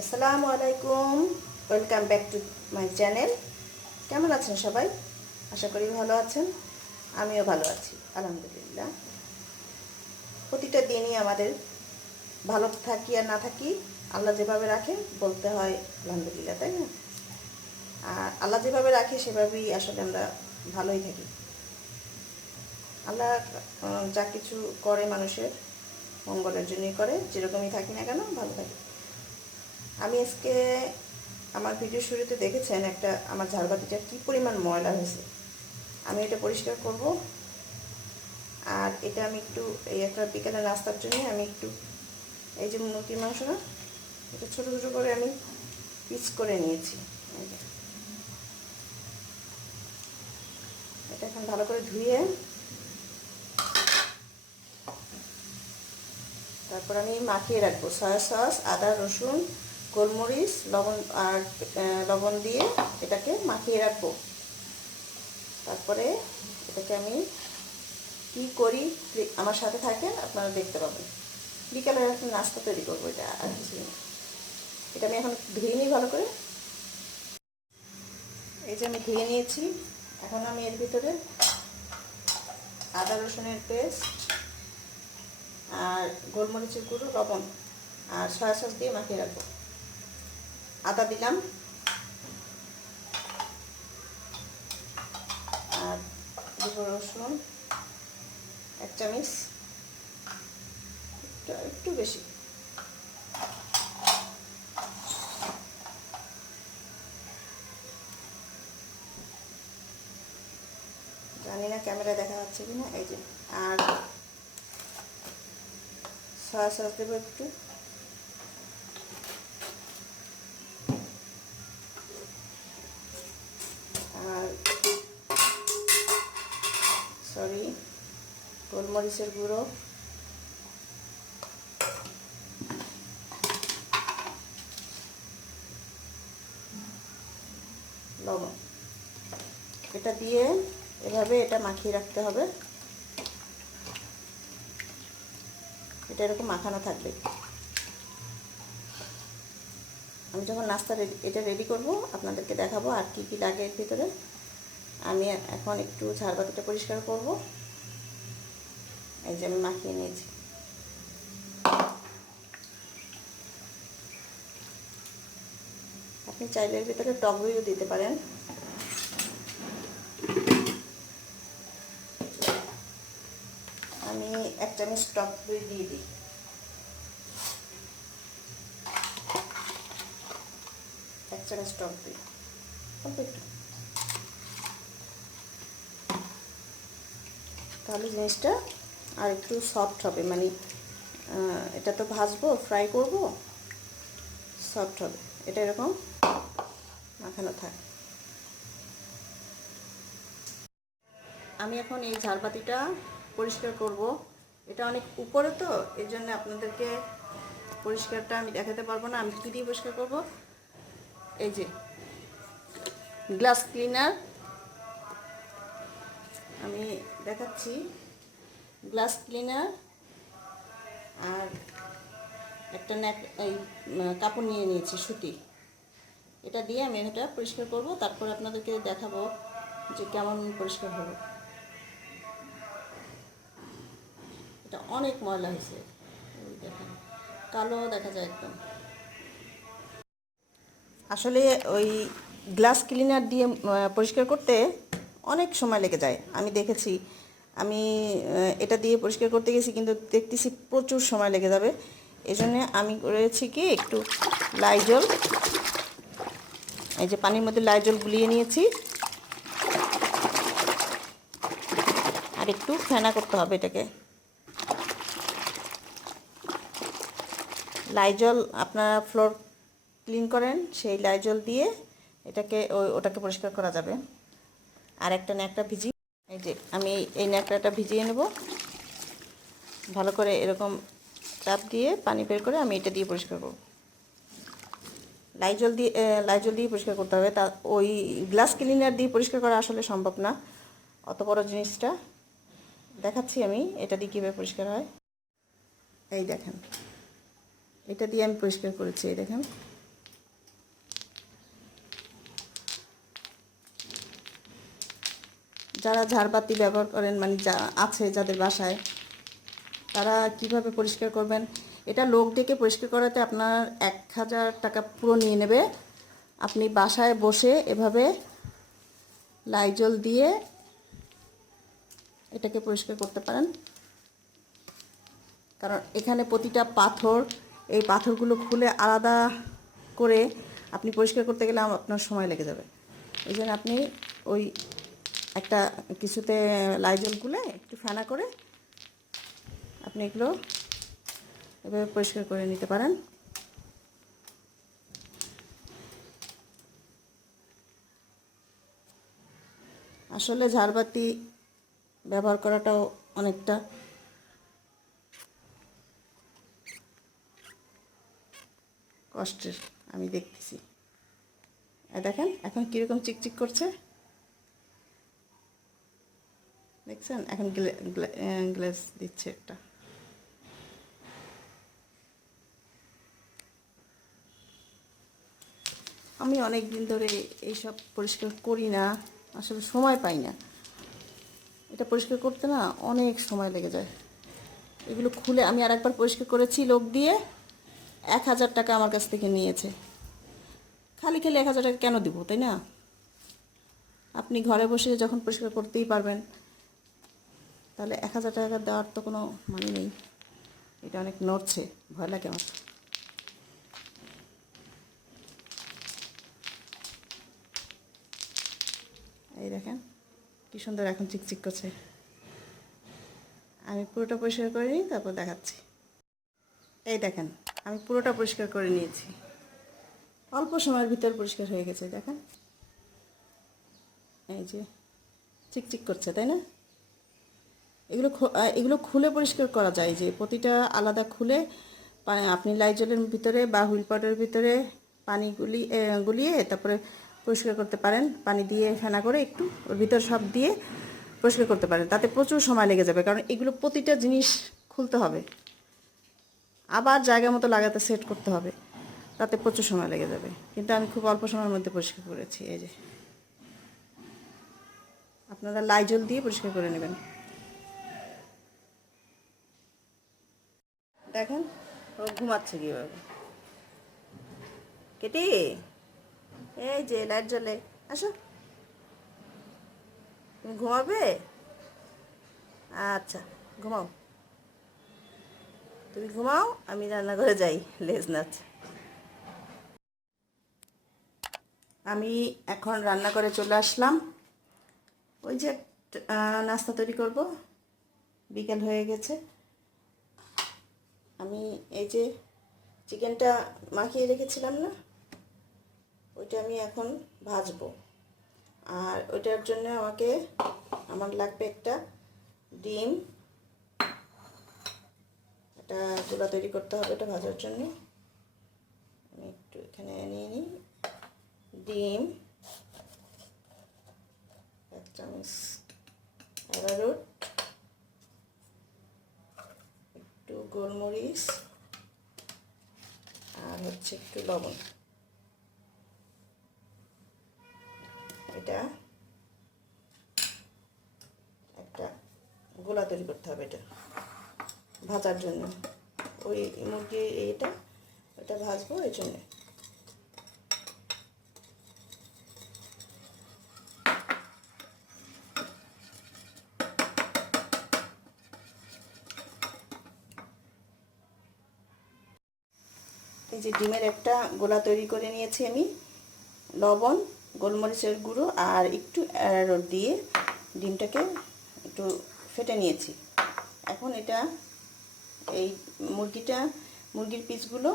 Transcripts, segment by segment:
আসসালামু আলাইকুম, welcome back to my channel. কেমন আছেন সবাই? আশা করি ভালো আছেন। আমিও ভালো আছি, আলহামদুলিল্লাহ। প্রতিটা দিনই আমাদের ভালো থাকি আর না থাকি আল্লাহ যেভাবে রাখে বলতে হয় আলহামদুলিল্লাহ, তাই না? আর আল্লাহ যেভাবে রাখে সেভাবেই আসলে আমরা ভালোই থাকি। আল্লাহ যা কিছু করে মানুষের মঙ্গলের জন্যই করে, যেরকমই থাকি না কেন ভালো থাকি। আমি আজকে আমার ভিডিও শুরুতে দেখেছেন একটা আমার ঝাড়বাতিটা কি পরিমাণ ময়লা হয়েছে। আমি এটা পরিষ্কার করব। আর এটা আমি একটু এই একটা বিকেলে নাস্তার জন্য আমি একটু এই যে মুরগির মাংস না, এটা ছোটো ছোটো করে আমি পিস করে নিয়েছি। এটা এখন ভালো করে ধুয়ে তারপর আমি মাখিয়ে রাখবো সয়া সস, আদা, রসুন, গোলমরিচ, লবণ আর লবণ দিয়ে এটাকে মাখিয়ে রাখবো। তারপরে এটাকে আমি কি করি আমার সাথে থাকেন, আপনারা দেখতে পাবেন। বিকালে একটা নাস্তা তৈরি করবো, এটা আর কিছু না। এটা আমি এখন ধুয়ে নিই ভালো করে। এই যে আমি ধুয়ে নিয়েছি। এখন আমি এর ভিতরে আদা রসুনের পেস্ট আর গোলমরিচের গুঁড়ো, লবণ আর সয়া সস দিয়ে মাখিয়ে রাখবো। আদা দিলাম আর দেবো রসুন 1 চামচ, একটু বেশি। জানি না ক্যামেরা দেখা যাচ্ছে কিনা। এই যে আর সয়া সস দেবো একটু, আর গোলমরিচের গুঁড়ো, লবণ। এটা দিয়ে এভাবে এটা মাখিয়ে রাখতে হবে। এটা এরকম মাখানো থাকবে। আমি যখন নাস্তা এটা রেডি করব আপনাদেরকে দেখাবো আর কি কি লাগে এর ভিতরে। আমি এখন একটু ঝাড়বাতিটা পরিষ্কার করব। এই যে আমি মাখিয়ে নিয়েছি। আপনি চাইলে এর ভিতরে টক দইও দিতে পারেন। আমি 1 চামচ টক দই দিয়ে দিই। 1 চামচ টক দই, অল্প একটু, তাহলে জিনিসটা আর একটু সফট হবে। মানে এটা তো ভাজবো, ফ্রাই করব, সফট হবে। এটা এরকম মাখানো থাক। আমি এখন এই ঝাড়বাতিটা পরিষ্কার করব। এটা অনেক উপরে তো, এর জন্য আপনাদেরকে পরিষ্কারটা আমি দেখাতে পারবো না। আমি কী দিয়ে পরিষ্কার করব? এই যে গ্লাস ক্লিনার আমি দেখাচ্ছি। গ্লাস ক্লিনার আর একটা এই কাপড় নিয়ে নিয়েছি, সুতি। এটা দিয়ে আমি এটা পরিষ্কার করব, তারপর আপনাদেরকে দেখাবো যে কেমন পরিষ্কার হবে। এটা অনেক ময়লা হয়েছে, দেখেন কালো দেখা যায় একদম। আসলে ওই গ্লাস ক্লিনার দিয়ে পরিষ্কার করতে অনেক সময় লেগে যায়, আমি দেখেছি। আমি এটা দিয়ে পরিষ্কার করতে গেছি, কিন্তু দেখতেছি প্রচুর সময় লেগে যাবে। এই জন্যে আমি করেছি কি, একটু লাইজল, এই যে পানির মধ্যে লাইজল গুলিয়ে নিয়েছি। আর একটু ফেনা করতে হবে এটাকে। লাইজল আপনারা ফ্লোর ক্লিন করেন, সেই লাইজল দিয়ে এটাকে ওটাকে পরিষ্কার করা যাবে। আর একটা ন্যাকড়া ভিজি, এই যে আমি এই ন্যাকড়াটা ভিজিয়ে নেব ভালো করে, এরকম চাপ দিয়ে পানি বের করে আমি এটা দিয়ে পরিষ্কার করব। লাইজল দিয়ে পরিষ্কার করতে হবে। তা ওই গ্লাস ক্লিনার দিয়ে পরিষ্কার করা আসলে সম্ভব না, অত বড় জিনিসটা। দেখাচ্ছি আমি এটা দিয়ে কীভাবে পরিষ্কার হয়। এই দেখেন, এটা দিয়ে আমি পরিষ্কার করেছি। এই দেখেন যারা ঝাড়বাতি ব্যবহার করেন, মানে যা আছে যাদের বাসায়, তারা কিভাবে পরিষ্কার করবেন। এটা লোক ডেকে পরিষ্কার করাতে আপনার 1000 টাকা পুরো নিয়ে নেবে। আপনি বাসায় বসে এভাবে লাইজল দিয়ে এটাকে পরিষ্কার করতে পারেন। কারণ এখানে প্রতিটা পাথর, এই পাথরগুলো খুলে আলাদা করে আপনি পরিষ্কার করতে গেলে আপনার সময় লেগে যাবে। এই জন্য আপনি ওই একটা কিছুতে লাইজল গুলে একটু ফেনা করে আপনি এগুলো এভাবে পরিষ্কার করে নিতে পারেন। আসলে ঝাড়বাতি ব্যবহার করাটাও অনেকটা কষ্টের, আমি দেখতেছি। দেখেন এখন কীরকম চিকচিক করছে, দেখছেন? এখন গ্লেজ দিচ্ছে একটা। আমি অনেক দিন ধরে এইসব পরিষ্কার করি না, আসলে সময় পাই না। এটা পরিষ্কার করতে না অনেক সময় লেগে যায়। এগুলো খুলে আমি আরেকবার পরিষ্কার করেছি লোক দিয়ে, 1000 টাকা আমার কাছ থেকে নিয়েছে। খালি খালি 1000 টাকা কেন দিব, তাই না? আপনি ঘরে বসে যখন পরিষ্কার করতেই পারবেন, তাহলে 1000 টাকা দেওয়ার তো কোনো মানে নেই। এটা অনেক নড়ছে, ভয় লাগে আমার। এই দেখেন কি সুন্দর এখন চিকচিক করছে। আমি পুরোটা পরিষ্কার করে নিই, তারপর দেখাচ্ছি। এই দেখেন আমি পুরোটা পরিষ্কার করে নিয়েছি, অল্প সময়ের ভিতর পরিষ্কার হয়ে গেছে। দেখেন এই যে চিকচিক করছে, তাই না? এগুলো খুলে পরিষ্কার করা যায়, যে প্রতিটা আলাদা খুলে আপনি লাইজলের ভিতরে বা হুইল পাউডারের ভিতরে পানি গুলিয়ে তারপরে পরিষ্কার করতে পারেন। পানি দিয়ে ফেনা করে একটু ওর ভিতর সব দিয়ে পরিষ্কার করতে পারেন। তাতে প্রচুর সময় লেগে যাবে, কারণ এগুলো প্রতিটা জিনিস খুলতে হবে, আবার জায়গা মতো লাগাতে সেট করতে হবে, তাতে প্রচুর সময় লেগে যাবে। কিন্তু আমি খুব অল্প সময়ের মধ্যে পরিষ্কার করেছি। এই যে আপনারা লাইজল দিয়ে পরিষ্কার করে নেবেন। দেখেন ও ঘুমাচ্ছে কীভাবে। কেটি, এই যে লাইট জ্বলে, আসো। তুমি ঘুমাবে? আচ্ছা ঘুমাও, তুমি ঘুমাও, আমি রান্নাঘরে যাই লেজ নাচ। আমি এখন রান্নাঘরে চলে আসলাম। ওই যে নাস্তা তৈরি করব, বিকেল হয়ে গেছে। আমি এই যে চিকেনটা মাখিয়ে রেখেছিলাম না, ওইটা আমি এখন ভাজবো। আর ওইটার জন্য আমার লাগবে একটা ডিম, একটা গুঁড়া তৈরি করতে হবে এটা ভাজার জন্য। আমি একটু এখানে নিয়ে নিই ডিম, 1 চামচ অ্যারারুট, একটু গোলমরিচ, আর হচ্ছে একটু লবণ। এটা একটা গোলা তৈরি করতে হবে এটা ভাজার জন্য। ওই মুরগির ওটা ভাজবো এই জন্যে। এই যে ডিমের একটা গোলা তৈরি করে নিয়েছি আমি, লবণ, গোলমরিচের গুঁড়ো আর একটু অ্যারারুট দিয়ে ডিমটাকে একটু ফেটে নিয়েছি। এখন এটা এই মুরগির পিসগুলো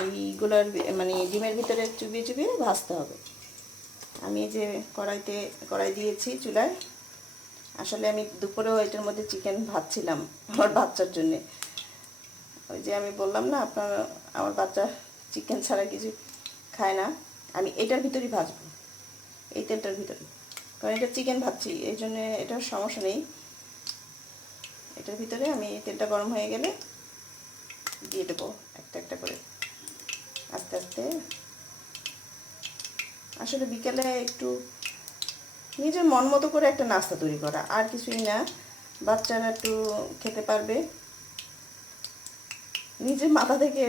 এইগুলোর মানে ডিমের ভিতরে চুবিয়ে চুবিয়ে ভাজতে হবে। আমি এই যে কড়াই দিয়েছি চুলায়। আসলে আমি দুপুরেও এটার মধ্যে চিকেন ভাজছিলাম আমার বাচ্চার জন্যে। ওই যে আমি বললাম না আমার বাচ্চা চিকেন ছাড়া কিছু খায় না। আমি এটার ভিতরেই ভাজবো, এই তেলটার ভিতরে, কারণ এটা চিকেন ভাজছি, এই জন্যে এটার সমস্যা নেই। এটার ভিতরে আমি তেলটা গরম হয়ে গেলে দিয়ে দেবো একটা একটা করে আস্তে আস্তে। আসলে বিকেলে একটু নিজের মন মতো করে একটা নাস্তা তৈরি করা, আর কিছুই না। বাচ্চারা একটু খেতে পারবে। নিজের মাথা থেকে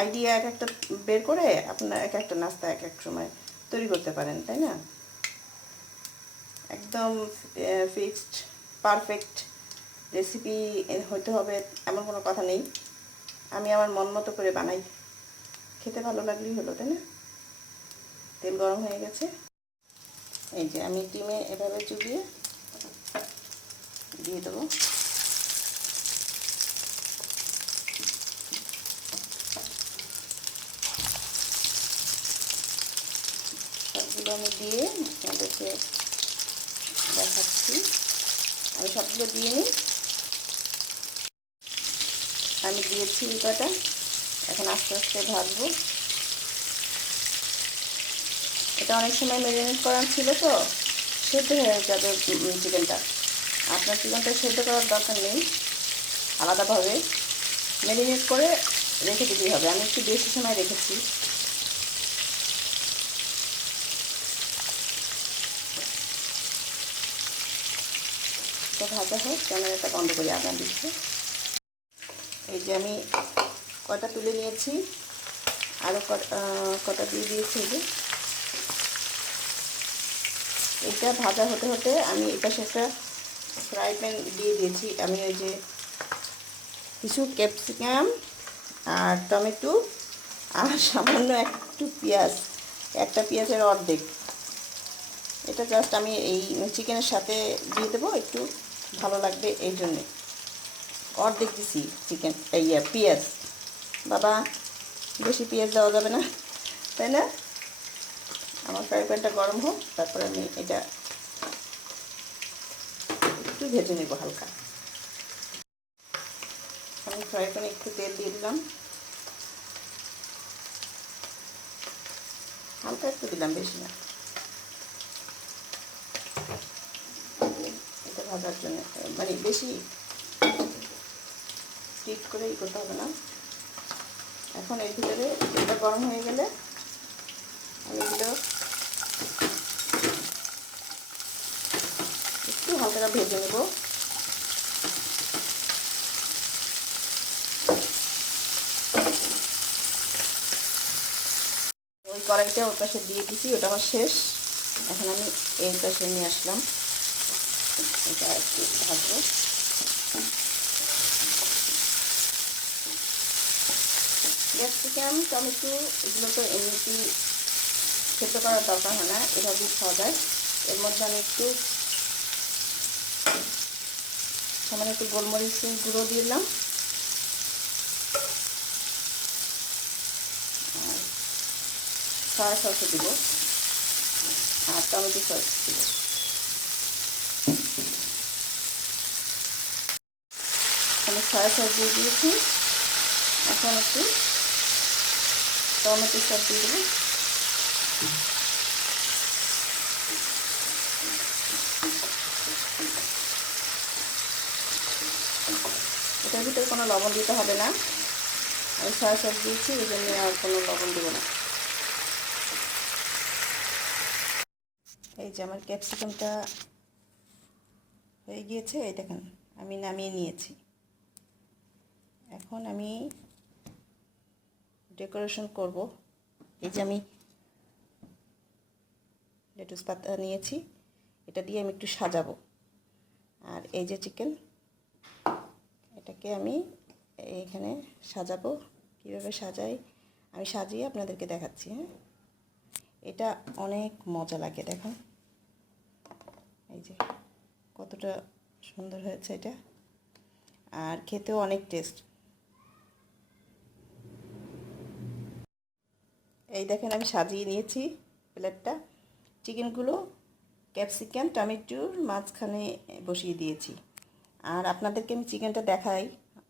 আইডিয়া এক একটা বের করে আপনার এক একটা নাস্তা এক এক সময় তৈরি করতে পারেন, তাই না? একদম ফিক্সড পারফেক্ট রেসিপি হইতে হবে এমন কোনো কথা নেই। আমি আমার মন মতো করে বানাই, খেতে ভালো লাগলেই হলো, তাই না? তেল গরম হয়ে গেছে। এই যে আমি ডিমে এভাবে চুবিয়ে দিয়ে দেবো। সবগুলো আমি দিয়ে আপনাদেরকে দেখাচ্ছি। আমি সবগুলো দিয়ে নিই। আমি দিয়েছি কটা, এখন আস্তে আস্তে ভাজবো। এটা অনেক সময় ম্যারিনেট করার ছিল তো সেদ্ধ হয়ে যাবে চিকেনটা। আপনার চিকেনটা সেদ্ধ করার দরকার নেই, আলাদাভাবে ম্যারিনেট করে রেখে দিতেই হবে। আমি একটু বেশি সময় রেখেছি। তো ভাজা হোক, ক্যামেরাটা বন্ধ করি আপনার দিচ্ছে। এই যে আমি কটা তুলে নিয়েছি, আরও কটা দিয়ে দিয়েছি। এই যে এটা ভাজা হতে হতে আমি এটা সেটা ফ্রাই প্যান দিয়ে দিয়েছি। আমি ওই যে কিছু ক্যাপসিকাম আর টমেটো আর সামান্য একটু পেঁয়াজ, একটা পেঁয়াজের অর্ধেক, এটা জাস্ট আমি এই চিকেনের সাথে দিয়ে দেবো, একটু ভালো লাগবে এই জন্যে অর্ধেক দিছি চিকেন পেঁয়াজ। বাবা, বেশি পেঁয়াজ দেওয়া যাবে না, তাই না? আমার ফ্রাই প্যানটা গরম হোক, তারপরে আমি এটা একটু ভেজে নেব হালকা। আমি ফ্রাই প্যানে একটু তেল দিয়ে দিলাম, হালকা একটু দিলাম, বেশি না। এটা ভাজার জন্য মানে বেশি স্টিক করে করতে হবে না। এখন এর ভিতরে তেলটা গরম হয়ে গেলে আমি এগুলো একটু হালকা ভেজে নেব। ওই কড়াইটা ওর পাশে দিয়ে দিচ্ছি, ওটা আমার শেষ। এখন আমি এই পাশে নিয়ে আসলাম, এটা একটু ভাজবো। ক্যাপসিকাম টমেটো এগুলো তো এমনিতেই সেদ্ধ করার দরকার হয় না, এভাবেই খাওয়া যায়। এর মধ্যে আমি একটু সামান্য একটু গোলমরিচের গুঁড়ো দিলাম, সয়া সসও দিব, আর টমেটো সস দিব। আমি সয়া সস দিয়ে দিয়েছি, এখন একটু টমেটো সস দিয়ে দেবো। এটার ভিতরে কোনো লবণ দিতে হবে না, আমি সয়া সস দিয়েছি, এই জন্য আর কোনো লবণ দেবো না। এই যে আমার ক্যাপসিকামটা হয়ে গিয়েছে, এই দেখেন আমি নামিয়ে নিয়েছি। এখন আমি ডেকোরেশন করব। এই যে আমি লেটুস পাতা নিয়েছি, এটা দিয়ে আমি একটু সাজাবো। আর এই যে চিকেন, এটাকে আমি এইখানে সাজাবো। কীভাবে সাজাই আমি সাজিয়ে আপনাদেরকে দেখাচ্ছি। হ্যাঁ, এটা অনেক মজা লাগে, দেখুন এই যে কতটা সুন্দর হয়েছে এটা, আর খেতেও অনেক টেস্ট। এই দেখেন আমি সাজিয়ে নিয়েছি প্লেটটা। চিকেনগুলো ক্যাপসিকাম টমেটোর মাঝখানে বসিয়ে দিয়েছি। আর আপনাদেরকে আমি চিকেনটা দেখাই,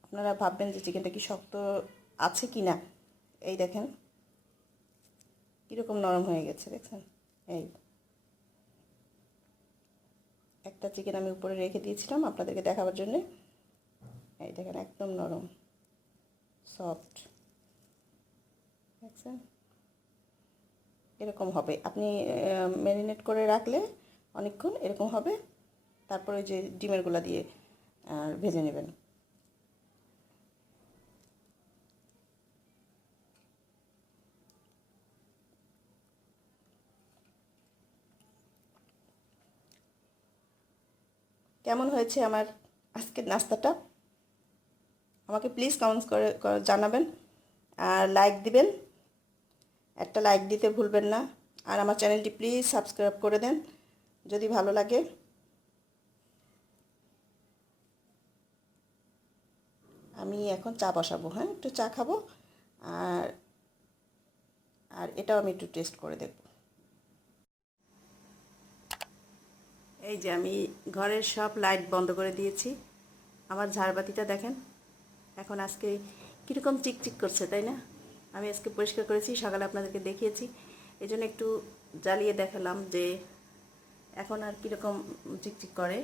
আপনারা ভাববেন যে চিকেনটা কি শক্ত আছে কি না। এই দেখেন কীরকম নরম হয়ে গেছে, দেখছেন? এই একটা চিকেন আমি উপরে রেখে দিয়েছিলাম আপনাদেরকে দেখাবার জন্যে। এই দেখেন একদম নরম সফট, দেখছেন? এরকম হবে। আপনি ম্যারিনেট করে রাখলে অনেকক্ষণ এরকম হবে। তারপরে যে ডিমের গুলা দিয়ে ভেজে নেবেন। কেমন হয়েছে আমার আজকের নাস্তাটা আমাকে প্লিজ কমেন্টস করে জানাবেন, আর লাইক দিবেন, একটা লাইক দিতে ভুলবেন না। আর আমার চ্যানেলটি প্লিজ সাবস্ক্রাইব করে দেন যদি ভালো লাগে। আমি এখন চা বসাবো, হ্যাঁ একটু চা খাবো। আর আর এটাও আমি একটু টেস্ট করে দেখব। এই যে আমি ঘরের সব লাইট বন্ধ করে দিয়েছি। আমার ঝাড়বাতিটা দেখেন এখন আজকে কীরকম চিকচিক করছে, তাই না? আমি আজকে পরিষ্কার করেছি, সকালে আপনাদেরকে দেখিয়েছি, এই জন্য একটু জ্বালিয়ে দেখালাম যে এখন আর কীরকম চিকচিক করে।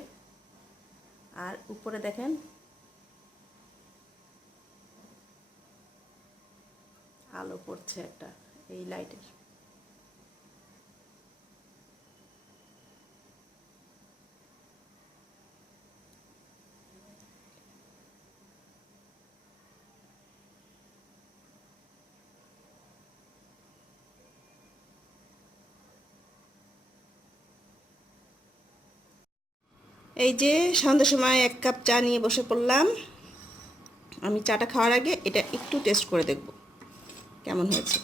আর উপরে দেখেন আলো পড়ছে একটা এই লাইটের। এই যে সন্ধ্যার সময় এক কাপ চা নিয়ে বসে পড়লাম। আমি চাটা খাওয়ার আগে এটা একটু টেস্ট করে দেখব কেমন হয়েছে।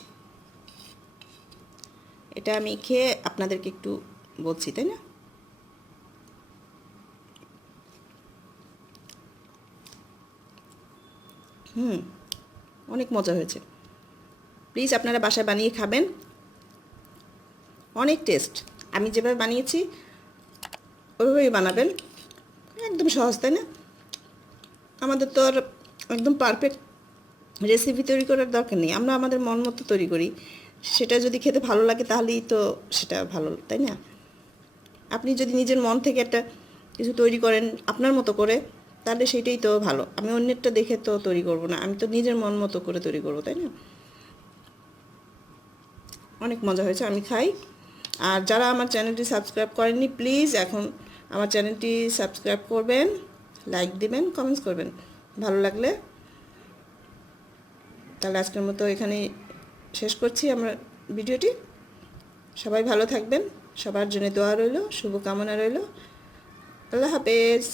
এটা আমি খেয়ে আপনাদেরকে একটু বলছি, তাই না? অনেক মজা হয়েছে। প্লিজ আপনারা বাসায় বানিয়ে খাবেন, অনেক টেস্ট। আমি যেভাবে বানিয়েছি ওইভাবেই বানাবেন, একদম সহজ, তাই না? আমাদের তো আর একদম পারফেক্ট রেসিপি তৈরি করার দরকার নেই, আমরা আমাদের মন মতো তৈরি করি। সেটা যদি খেতে ভালো লাগে তাহলেই তো সেটা ভালো, তাই না? আপনি যদি নিজের মন থেকে একটা কিছু তৈরি করেন আপনার মতো করে, তাহলে সেটাই তো ভালো। আমি অন্যেরটা দেখে তো তৈরি করব না, আমি তো নিজের মন মতো করে তৈরি করব, তাই না? অনেক মজা হয়েছে, আমি খাই। আর যারা আমার চ্যানেলটি সাবস্ক্রাইব করেননি প্লিজ এখন আমার চ্যানেলটি সাবস্ক্রাইব করবেন, লাইক দিবেন, কমেন্টস করবেন ভালো লাগলে। তাহলে আজকের মতো এখানেই শেষ করছি আমার ভিডিওটি। সবাই ভালো থাকবেন, সবার জন্য দোয়া রইল, শুভকামনা রইল। আল্লাহ হাফেজ।